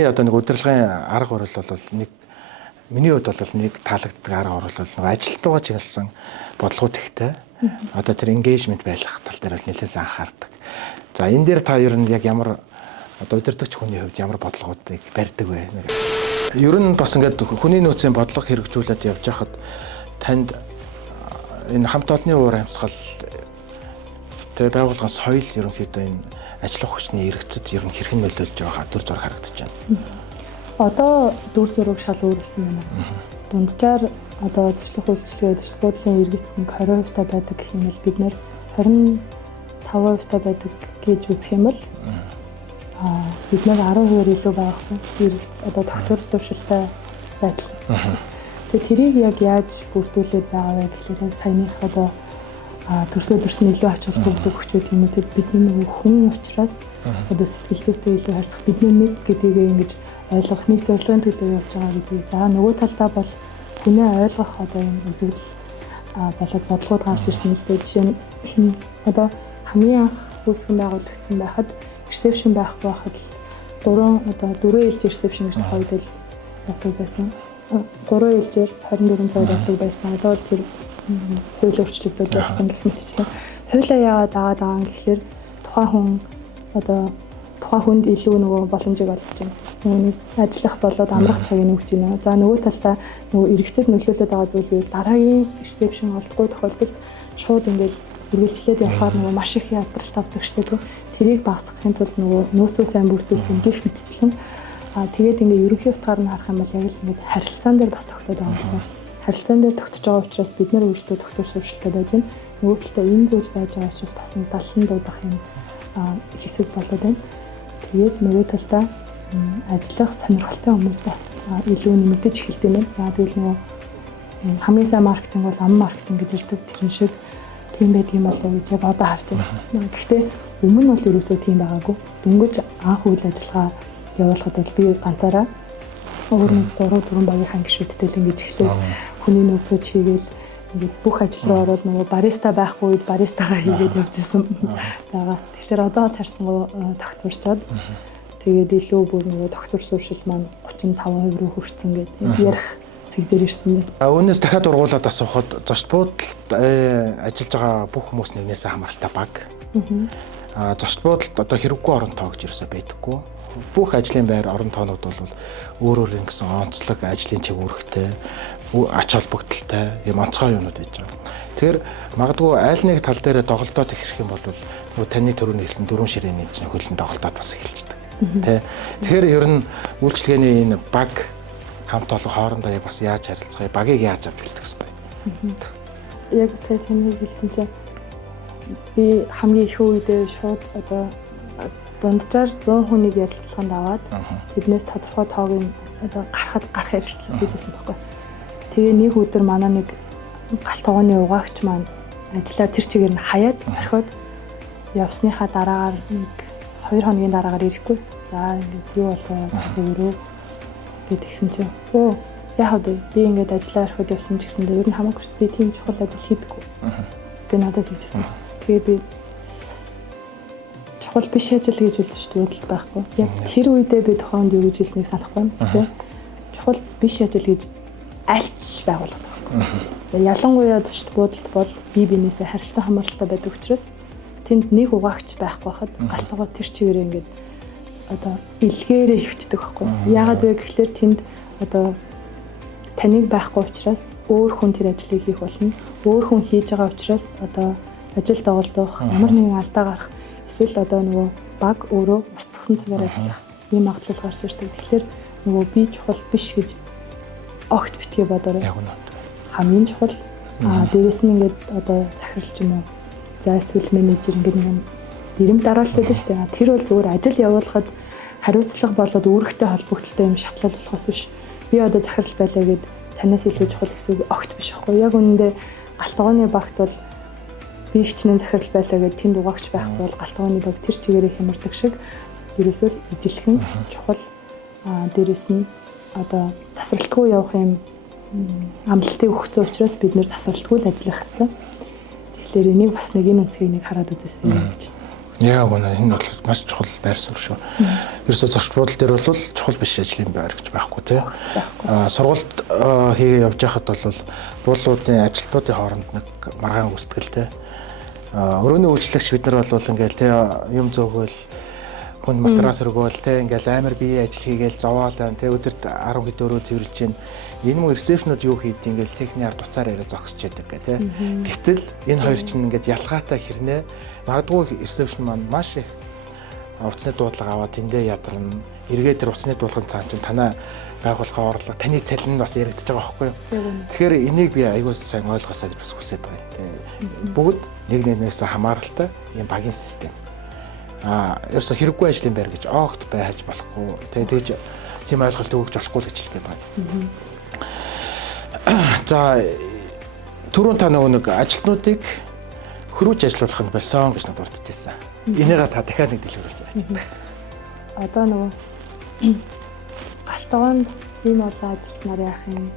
Бидний одоо нэг удирдлагын арга барил бол нэг миний хувьд бол нэг таалагддаг арга барил бол нэг ажилтнаа чиглэсэн бодлогууд ихтэй. Одоо тэр engagement байх тал дээр бол нэлээс анхаардаг. За энэ дээр та ер нь яг ямар одоо удирдагч хүний хувьд ямар бодлогоодыг барьдаг вэ? Ер нь бас ингээд хүний нөөцийн бодлого хэрэгжүүлээд явж хахад танд энэ хамт олонны уур амьсгал тэр байгууллагын соёл ерөнхийдөө энэ ажиллах хүчний эргэцэд ер нь хэрхэн нөлөөлж байгаа дүр зураг харагдаж байна. Одоо дүр зураг шал өөрлөсөн байна. Дунджаар одоо зочлох үйлчлэгээ зочлох буудлын эргэц нэг 20% та байдаг гэх юм бол бид нэр 25% та байдаг гэж үзэх юм бол бид нэр 10% илүү байгаа хгүй эргэц одоо тогтвор сууршилтай байдал. Тэгээ тэрийг яг яаж бүрдүүлээд байгаа вэ гэхээр саяных одоо төрсөд төртний илүү ач холбогдол өгчүүд юм уу бидний нэг хүн учраас одоо сэтгэл зүйтэй илүү харьцах бидний нэг гэдгийг ингэж ойлгох нэг зорилгын төлөө явж байгаа гэдгийг. За нөгөө талдаа бол хүнээ ойлгох одоо юм үзэгдэл болоод бодлогод гарч ирсэн л дээ. Жишээ нь одоо хамгийн анх үүсгэн байгуулагдсан байхад ресепшн байхгүй байхад дөрөв ээлж ресепшн гэж тохиолдол явдаг байсан. 3 ээлжээр 24 цаг явдаг байсан. Одоо л тэр хууль өөрчлөгдөж байсан гэх мэтчлэн хуулиа яагаад дагаад байгаа юм гэхээр тухайн хүнд илүү нөгөө боломжийг олгож байна. Нөгөө ажиллах болоод амрах цагийг нөгж байна. За нөгөө талдаа нөгөө эргэцэд нөлөөлөд байгаа зүйлийг дараагийн ресепшн олдохгүй тохиолдолд шууд ингээд үргэлжлээд явахаар нөгөө маш их ядралт авдаг штеп. Тэрийг багасгахын тулд нөгөө нөөцөө сайн бүрдүүлэх юм гэх мэтчлэн тэгээд ингээд ерөнхий утгаар нь харах юм бол яг л ингээд харилцаан дээр бас тогтоод байгаа юм байна. Харилцаан дээр тогтож байгаа учраас бид нар өөрсдөө тогтвор сууршилтай байж байна. Нөгөө талдаа энэ зүйл байж байгаа учраас бас нэг даллан дуудах юм хэсэг болоод байна. Тэгээд нөгөө талдаа ажиллах сонирхолтой хүмүүс бас илүү нэмэгдэж эхэлдэг юм байна. Яг л нөгөө хамгийн сайн маркетинг бол ам маркетинг гэж хэлдэг тийм шиг тийм байдаг юм болоо гэж яг одоо харж байна. Гэхдээ өмнө нь бол ерөөсөө тийм байгаагүй. Дөнгөж анх үйл ажиллагаа явуулахад бол би ганцаараа өөр нэг 3-4 багийнхаа гишүүдтэй л ингэж ихтэй хүний нөөцөж хийгээл ингээд бүх ажил руу ороод нөгөө бариста байхгүй үед баристагаа хийгээд явжсэн байгаа. Тэгэхээр одоо л харьцангуй тогтворчоод тэгээд илүү бүр нөгөө тогтвор сууршил маань 35% рүү хүрсэн гэдэг ярих зэг дээр ирсэн байна. Үүнээс дахиад ургуулад асуухад зочд буудалд ажиллаж байгаа бүх хүмүүс нэгнээс хамааралтай баг. Зочд буудалд одоо хэрэггүй орон тоо гэж юусаа байдаггүй. Бүх ажлын байр орон тоонууд бол өөр ингэсэн онцлог ажлын чигүүрхтэй ач холбогдолтой юм онцгой юмнууд байж байгаа. Тэгэхээр магадгүй айл нэг тал дээр доголдоод ирэх юм бол нөгөө таны төрөний хэлсэн дөрвөн ширээний чинь хөлн доголдоод бас эхэлждэг. Тэ. Тэгэхээр ер нь үйлчлэгээний энэ баг хамт олон хоорондоо яг бас яаж харилцах вэ? Багийг яаж авч үлдэх вэ? Яг сая таны хэлсэн чинь би хамгийн их үедээ шууд одоо дунджаар 100 хүнийг ярилцлаганд аваад тэднээс тодорхой тоог нь одоо гарах ярилцлага хийжсэн байхгүй. Тэгээ нэг өдөр манай нэг галт тогооны угаагч маань ажиллаа тэр чигээр нь хаяад орхиод явсныхаа дараагаар нэг 2 хоногийн дараагаар ирэхгүй. За ингээд юу болов зөвөрөө гэдгийгсэн чинь яах вэ? Би ингээд ажиллаа орхиод явсан ч гэсэн ер нь хамаагүй шүү. Би тийм чухал ажил хийдэггүй. Би надад хэлсэн. Тэгээ би чухал биш ажил гэж үлдэж бодолд байхгүй. Яг тэр үедээ би тохоонд юу гэж хэлснийг санахгүй юм. Тэ чухал биш ажил гэж альч байгуулдаг байхгүй. За ялангуяа зочд буудалд бол бие биенээсээ харилцан хамааралтай байдаг учраас тэнд нэг угаагч байхгүй хахад галтгоо тэр чигээр ингээд одоо илгээрээ хөвтдөг байхгүй. Яагаад вэ гэхэлэр тэнд одоо таныг байхгүй учраас өөр хүн тэр ажлыг хийх болно. Өөр хүн хийж байгаа учраас одоо ажил доголдох ямар нэгэн алдаа гарах эсвэл одоо нөгөө баг өөрөө уртсгсан цагаар ажиллах ийм магадлал гарч ирдэг. Тэгэхээр нөгөө би чухал биш гэж огт битгий бодоорой. Хамгийн чухал дээрээс нь ингээд одоо захирал ч юм уу за эсвэл менежер ингээд нэг дэрэм дараалт байдаг шүү дээ. Тэр бол зөвхөн ажил явуулахад хариуцлага болоод үүрэгтэй холбогдолтой юм шатлал болохоос биш. Би одоо захирал байлаа гэд танаас илүү чухал гэсэн огт биш аахгүй. Яг үнэндээ галт тогооны багт бол би хичнээн захирал байлаа гэд тэнд угаагч байхгүй бол галт тогооны баг тэр чигээрээ хямардаг шиг ерөөсөө ижилхэн чухал дээрээс нь одоо тасралтгүй явах юм амлалтын өгцөө учраас бид нэр тасралтгүй л ажиллах хэрэгтэй. Тэгэхээр энийг бас нэг энэ үнцгийг нэг хараад үзээсэй гэж Яг үнэ энэ бол маш чухал байр суурь шүү. Ерөөсө зочд буудал дээр бол чухал биш ажлын байр гэж байхгүй тий. Сургуульд хийгээ явж байхад бол буулуудын ажилтнуудын хооронд нэг маргаан үүсгэл тий. Өрөөний үйлчлэгч бид нар бол ингээл тий юм зөөгөл хүн материал өргөөл тий ингээл амар бие ажил хийгээл зовоол тий өдөрт 10 хэд өрөө цэвэрлж чинь энэ мөн ресепшнуд юу хийдэг ингээл техникийн ард уцаар яриа зогсож яадаг гэх тий. Гэтэл энэ хоёр чинь ингээд ялгаатай хэрнээ магадгүй ресепшн маань маш их утасны дуудлага аваад тэндээ ядарна. Эргээд тэр утасны дуудлагын цаан чинь танаа байгууллагын орлого таны цалин нь бас яригдчихэж байгаа байхгүй юу? Тэгэхээр энийг би аягүй сайн ойлгосоо гэж бас хүсэж байгаа юм. Бүгд нэг нэгнээс хамааралтай ийм багийн систем. Ерөөсө хэрэггүй ажлын байр гэж огт байж болохгүй. Тэгж тийм ойлголт өгч болохгүй гэж хэлгээд байгаа. За түрүүн та нэг ажилтнуудыг хөрвж ажиллуулах нь болсон гэж надад урдчихсан. Энийгээ та дахиад нэг дэлгэрүүлж байгаа. Одоо нөгөө галтгоонд ийм олон ажилт нар яах юм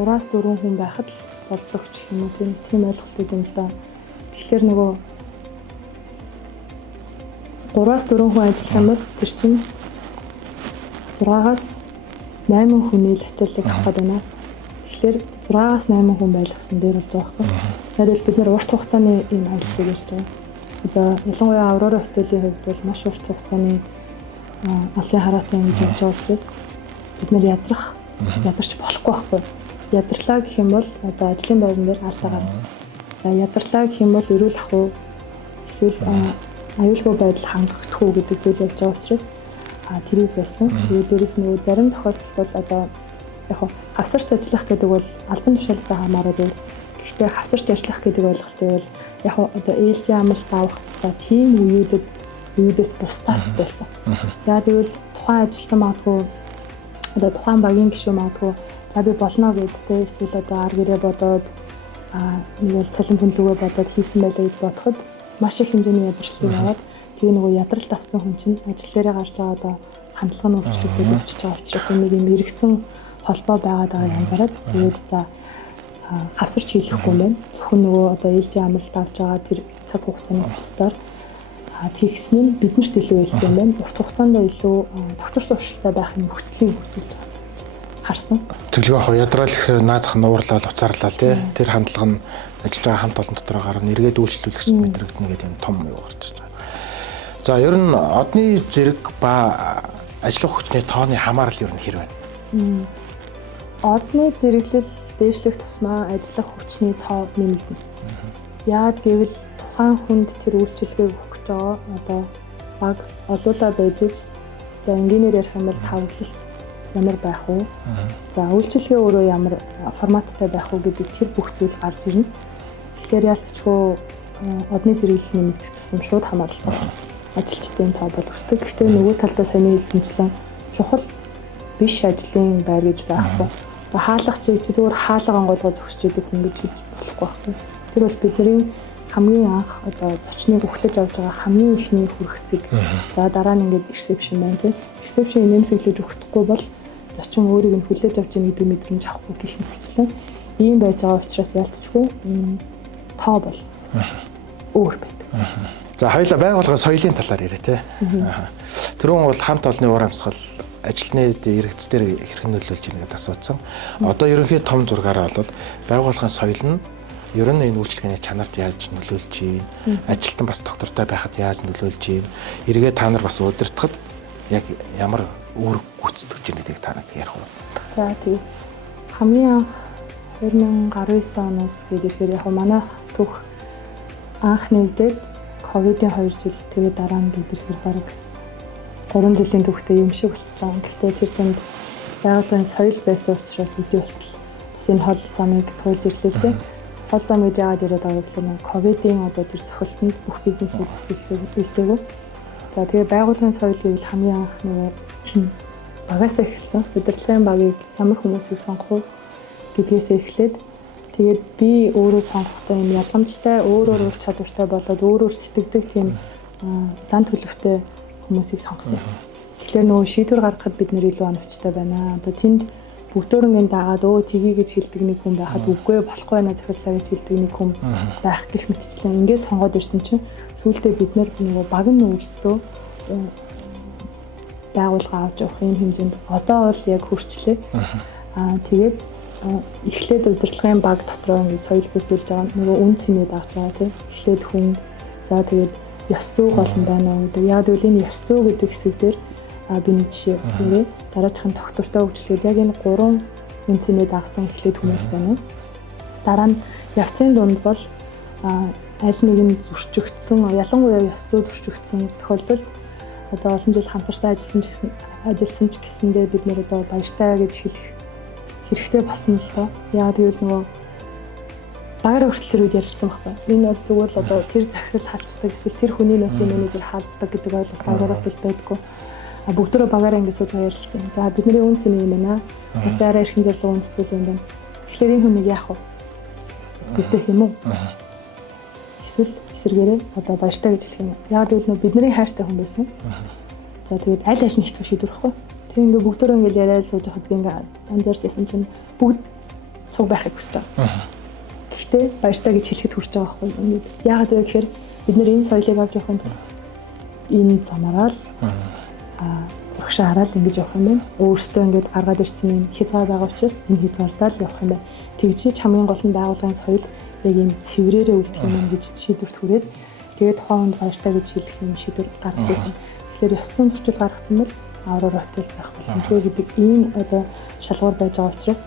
3-4 хүн байхад л болдог ч юм уу тийм ойлголтууд юм л да. Тэгэхээр нөгөө 3-4 хүн ажиллах юм бол тэр чинь 6-8 хүний л ачааллыг авах гэдэг байна. Тэгэхээр 6-8 хүн байлгасан дээр болж байгаа байхгүй. Тэгэхээр бид нэр урт хугацааны ийм аяллыг ярьж байгаа. Одоо ялангуяа Аврора хотелийн хувьд бол маш урт хугацааны алсын хараатай юм хийж байгаа учраас бид нэр ядарч болохгүй байхгүй. Ядарлаа гэх юм бол одоо ажлын байран дээр алдаа гарна. За ядарлаа гэх юм бол эрүүл ах уу эсвэл аюулгүй байдал хангагдах уу гэдэг зүйл явж байгаа учраас тэрийг байсан. Тэгээд дээрэс нөгөө зарим тохиолдолд бол одоо яг хавсарч ажиллах гэдэг бол албан тушаалаас хамаараад байна. Гэхдээ хавсарч ажиллах гэдэг ойлголтыг бол яг одоо ээлжийн амралт авах тийм үеүдээс бусдаар байсан. За тэгвэл тухайн ажилтан магадгүй одоо тухайн багийн гишүүн магадгүй за би болно гэдэгтэй эсвэл одоо ар гэрээ бодоод нэг бол цалин хүнлэгээ бодоод хийсэн байлаа гэж бодоход маш их хэмжээний ядралтыг аваад тэгээ нөгөө ядралт авсан хүн чинь ажил дээрээ гарч байгаа одоо хандлага нь өөрчлөгдөж явчихж байгаа учраас нэг юм эргэсэн холбоо байгаад байгаа янзаараад тэгээд за хавсарч хийхгүй юм байна. Зөвхөн нөгөө одоо ээлжийн амралт авч байгаа тэр цаг хугацаанаас бусдаар тэгсэн нь биднэрт илүү их юм байна. Урт хугацаанд илүү тогтворч туршилттай байх юм нөхцөлийг бүрдүүлж байгаа. Харсан. Тэглэгээ яг ядраал гэхээр наазах нь уурлал уцаарлаа тий. Тэр хандлага нь ажиллаж байгаа хамт олон дотор гарна эргээд үйлчлүүлэгчд мэдрэгдэнэ гэдэг юм том юу гарч байгаа. За ер нь одны зэрэг ба ажлын хүчний тооны хамаарал ер нь хэр байна? Одны зэрэглэл дээшлэх тусмаа ажиллах хүчний тоо нэмэгдэнэ. Яг гэвэл тухайн хүнд тэр үйлчилгээ өгөх гэж байгаа одоо баг олуулаа байж за энгийнээр ярих юм бол тавлалт ямар байх вэ? За үйлчилгээ өөрөө ямар форматтай байх вэ гэдэг тэр бүх зүйл гарч ирнэ. Тэгэхээр ялцчгүй одны зэрэглэл нэмэгдэх тусам шууд хамааралтай ажилчдын тоо бол өсдөг. Гэхдээ нөгөө талдаа сайн хэлсэнчлэн чухал биш ажлын байр гэж байхгүй. Одоо хаалгач чи зөвхөн хаалга онгойлгоо зогсож идэг хүн гэж болохгүй байхгүй. Тэр бол бидний хамгийн анх одоо зочныг өглөж авч байгаа хамгийн ихний хүрхцэг. За дараа нь ингээд ресепшн байна тийм. Ресепшн нэмсэглэж өгөхгүй бол зочин өөрийг нь хүлээж авч яах гэдэг мэдрэмж авахгүй гэх мэтчлэн ийм байж байгаа учраас ялцчгүй тоо бол өөр байдаг. За хоёулаа байгууллагын соёлын талаар яриа тий. Тэрүүн бол хамт олонны уур амьсгал ажилтны эргэцдэр хэрхэн нөлөөлж ийнэ гэдээ асуусан. Одоо ерөнхий том зургаараа бол байгууллагын соёл нь ер нь энэ үйлчлэгээний чанарт яаж нөлөөлж ийн, ажилтан бас доктортой байхад яаж нөлөөлж ийн, эргээ та нар бас удирдахад яг ямар үүрэг гүйцэтгэж ийн гэдгийг та нар ярих уу? За тийм. Хамгийн анх 2019 оноос гээд ихээр яг манай түүх анх нэгдээд ковидын 2 жил тэгээд дараа нь бид ихээр бараг 3 жилийн түүхтэй юм шиг болчихж байгаа. Гэхдээ тэр тэнд байгууллагын соёл байсан учраас үгүй болтол. Бас энэ хол замыг туулж ирлээ тийм. Хол зам гэж яагаад яриад байгаа гэвэл нэг ковидын одоо тэр цохилтонд бүх бизнесүүд бас илгээгүй. За тэгээд байгууллагын соёл гэвэл хамгийн анх нөгөө багаас эхэлсэн. Удирдлагын багийг ямар хүмүүсийг сонгох вэ гэдгээс эхлээд тэгээд би өөрөө сонгохдоо юм ялгамжтай өөр ур чадвартай болоод өөр сэтгэдэг тийм зан төлөвтэй хүмүүсийг сонгосон. Тэгэхээр нөгөө шийдвэр гаргахад бид нэр илүү оновчтой байна. Одоо тэнд бүгдөрөнгөнд дагаад тгий гэж хэлдэг нэг хүн байхад үгүй болохгүй байна захирлаа гэж хэлдэг нэг хүн байх гэх мэтчлэн ингээд сонгоод ирсэн чинь сүүлдээ бид нөгөө баг нь өөрсдөө байгууллага авч явах энэ хэмжээнд одоо бол яг хүрчлээ. Тэгээд эхлээд удирдлагын баг дотроо ингээд соёл бүрдүүлж байгаа нөгөө үн цэнүүд авч байгаа тийм. Эхлээд хүн за тэгээд ёс зүй гол нь байна уу гэдэг. Яг үл энэ ёс зүй гэдэг хэсэг дээр би нэг жишээ өгье. Дараачихын тогтвортой хөгжлөд яг энэ 3 үн цэнүүд авсан эхлээд хүмүүс байна. Дараа нь явцын дунд бол аль нэг нь зөрчигдсөн, ялангуяа ёс зүй зөрчигдсөн тохиолдолд одоо олон жил хамтарсан ажилласан ч гэсэндээ бид нэр одоо баяртай гэж хэлэх хэрэгтэй болсон л доо. Яагаад гэвэл нөгөө багаар хүртэл үед ярилцсан байхгүй. Энэ бол зүгээр л одоо тэр захирал халддаг эсвэл тэр хүний нөөцийн менежер халддаг гэдэг ойлголт багаараа хүртэл байдаггүй. Бүгдөө багаараа ингэ сууж ярилцсан. За бидний үн цэний юм байна. Бас арай эрхэм зорилго үндэслэл юм байна. Тэгэхээр энэ хүнийг яах вэ? Гэртэх юм уу? Эсвэл эсэргээрээ одоо баяртай гэж хэлэх юм. Яг л нөө бидний хайртай хүн байсан. За тэгээд аль аль нь хэцүү шийдвэр واخхой. Тэг ингээ бүгдөө ингээл яриад сууж байхад би ингээ анзаарч байсан чинь бүгд цуг байхыг хүсэж байгаа. Гэхдээ баяртай гэж хэлэхэд хүрч байгаа байхгүй. Яг тэгэхээр бид нэр энэ соёлыг авч явахын тулд энэ замаараа л урагшаа хараад ингэж явах юм байна. Өөрөөсөө ингээд гаргаад ирсэн юм хязгаар байгаа учраас энэ хязгаартаа л явах юм байна. Тэгжиж хамгийн гол нь байгууллагын соёл яг юм цэврээрээ үлдэх юм гэж шийдвэрт хүрээд тэгээд тухайн хүнд баяртай гэж хэлэх юм шийдвэр гаргаж ирсэн. Тэгэхээр ёс зүйн зөрчил гаргасан бол аврал хотел байх боломжгүй гэдэг ийм одоо шалгуур байж байгаа учраас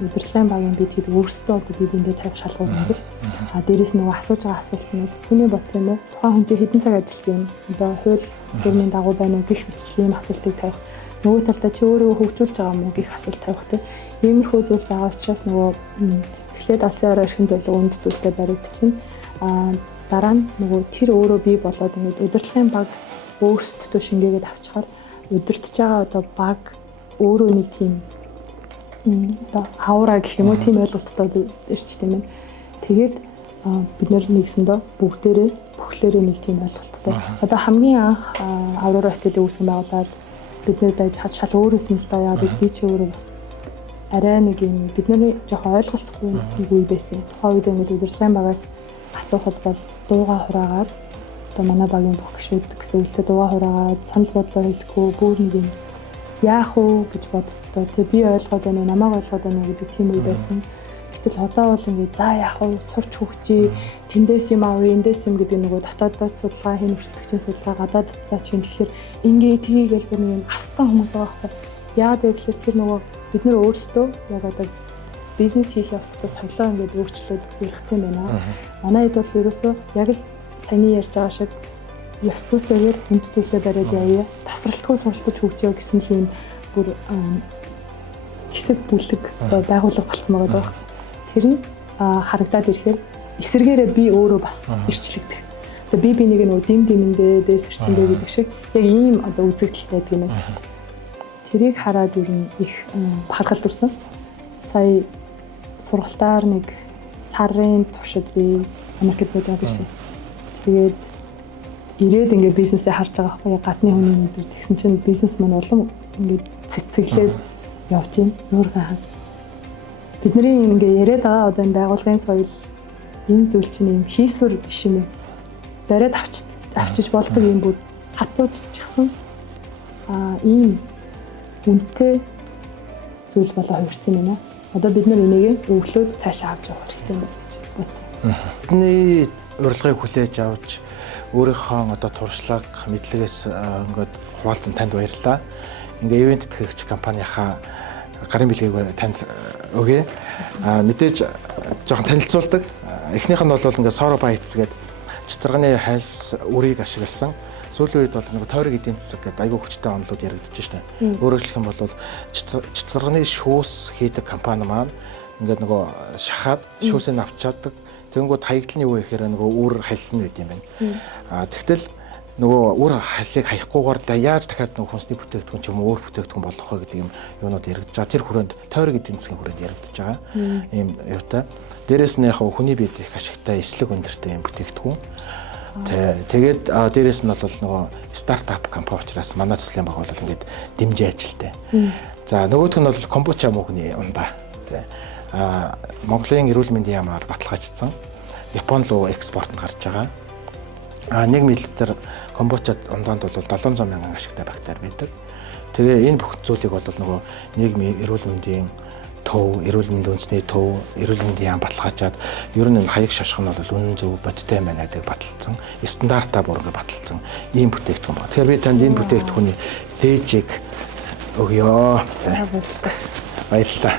удирдлагын багийн бид хэд өөрсдөө одоо бие биендээ тавих шалгуур өндөр. Дээрээс нөгөө асууж байгаа асуулт нь хүний бодсон юм уу? Тухайн хүн чинь хэдэн цаг ажиллаж байна? Одоо хууль дүрмийн дагуу байна уу гэх мэтчлийн ийм асуултыг тавих. Нөгөө талдаа чи өөрөө хөгжүүлж байгаа юм уу гэх асуулт тавих те. Иймэрхүү зүйл байгаа учраас нөгөө эхлээд алсын орой эрхэм зорилго үнд зүйлтэй баригдчихна. Дараа нь нөгөө тэр өөрөө бий болоод ингээд удирдлагын баг өөрсдөө шингээгээд авчихаар удирдах байгаа одоо баг өөрөө нэг тийм одоо аура гэх юм уу тийм ойлголттой ирч тийм ээ. Тэгээд бид нэр нэгсэндээ бүгдээрээ бүхлээрээ нэг тийм ойлголттой. Одоо хамгийн анх аврал хотелийг үүсгэн байгуулаад бид нэр байж хад шал өөрөөс нь л даа яагаад би ч өөрөө бас арай нэг юм бидний жоохон ойлголцохгүй нэг үе байсан. Тухайн үед ингээд удирдлагын багаас асуухад бол дууга хураагаад одоо манай багийн бүх гишүүд гэсэн үлдээ дууга хураагаад санал бодлоо хэлэхгүй бүр нэг юм яах вэ гэж боддоо. Тэг би ойлгоод байна уу, намайг ойлгоод байна уу гэдэг тийм үе байсан. Гэтэл одоо бол ингээд за яах вэ, сурч хөгжиж, тэндээс юм авъя, эндээс юм гэдэг нөгөө дотооддоо судалгаа, хэн өрсөлдөгчийн судалгаа, гадааддаа чинь тэгэхээр ингээд тгийгээл бүр нэг юм ассан хүмүүс байгаа байхгүй. Яагаад гэвэл тэр нөгөө бид нэр өөрсдөө яг одоо бизнес хийх явцдаа соёлоо ингээд өөрчлөөд хэрэгцсэн байна. Манай хэд бол ерөөсөө яг л саяны ярьж байгаа шиг ёс зүйтэйгээр хүнд зүйлээ бариад явъя. Тасралтгүй суралцаж хөгжиё гэсэн тийм бүр хэсэг бүлэг байгууллага болцсон байгаа даа. Тэр нь харагдаад ирэхээр эсэргээрээ би өөрөө бас ирчлэгдэх. Одоо би бинийг нөгөө дим димэндээ дээсэрчэндээ гэдэг шиг яг ийм одоо үзэгдэл байдаг юм байна. Тэрийг хараад ер нь их харгалт төрсөн. Сая сургалтаар нэг сарын туршид би Америкт байж байгаа байсан. Тэгээд ирээд ингээд бизнесээ харж байгаа байхгүй гадны хүний нүдээр тэгсэн чинь бизнес маань улам ингээд цэцэглээд явж байна. Нуурхан хаа. Бидний ингээд яриад байгаа одоо энэ байгууллагын соёл энэ зүйл чинь юм хийсвэр биш юм. Бариад авчиж болдог юм бүр хатуужчихсан ийм үнэтэй зүйл болоо хувирсан байна. Одоо бид нар энийг өглөөд цаашаа авч явах хэрэгтэй байна гэж бодсон. Бидний урилгыг хүлээж авч өөрийнхөө одоо туршлага мэдлэгээс ингээд хуваалцсан танд баярлалаа. Ингээ ивент тэтгэгч компанийнхаа гарын бэлгийг танд өгье. Мэдээж жоохон танилцуулдаг. Эхнийх нь бол ингээ Soro Bytes гэдэг чицэрганы хайлс үрийг ашигласан. Сүүлийн үед бол нэг тойрог эдийн засаг гэдэг айгүй хүчтэй онолууд яригдчих штэ. Өөрөөр хэлэх юм бол чицэрганы шүүс хийдэг компани маань ингээд нөгөө шахаад шүүсийг авч чаддаг. Тэнгүүд хаягдл нь юу вэ гэхээр нөгөө үр хальсан байт юм байна. Тэгтэл нөгөө үр хальсыг хаяггүйгээр да яаж дахиад нөгөө хүнсний бүтээгдэхүүн ч юм уу өөр бүтээгдэхүүн болох вэ гэдэг юм юунууд яригдж байгаа. Тэр хүрээнд тойрог эдийн засгийн хүрээнд яригдж байгаа. Ийм юутай. Дээрээс нь яг хүний биед их ашигтай эслэг өндөртэй юм бүтээгдэхүүн. Тэгээд дээрээс нь бол нөгөө стартап компани учраас манай төслийн баг бол ингээд дэмжиж ажилтай. За нөгөөх нь бол комбуча мөхний ундаа. Монголын эрүүл мэндийн яамаар баталгаажсан. Японд руу экспорт нь гарч байгаа. 1 мл комбучад ундаанд бол 700 мянган ашигтай бактери байдаг. Тэгээ энэ бүх зүйлийг бол нөгөө нийгмийн эрүүл мэндийн төв, эрүүл мэндийн үндэсний төв, эрүүл мэндийн яам баталгаажаад ер нь хаяг шошго нь бол үнэн зөв бодиттой байна гэдэг баталсан, стандартаа бүр ингээд баталсан ийм бүтээгдэхүүн байна. Тэгэхээр би танд энэ бүтээгдэхүүний дээжийг өгье. Баярлалаа.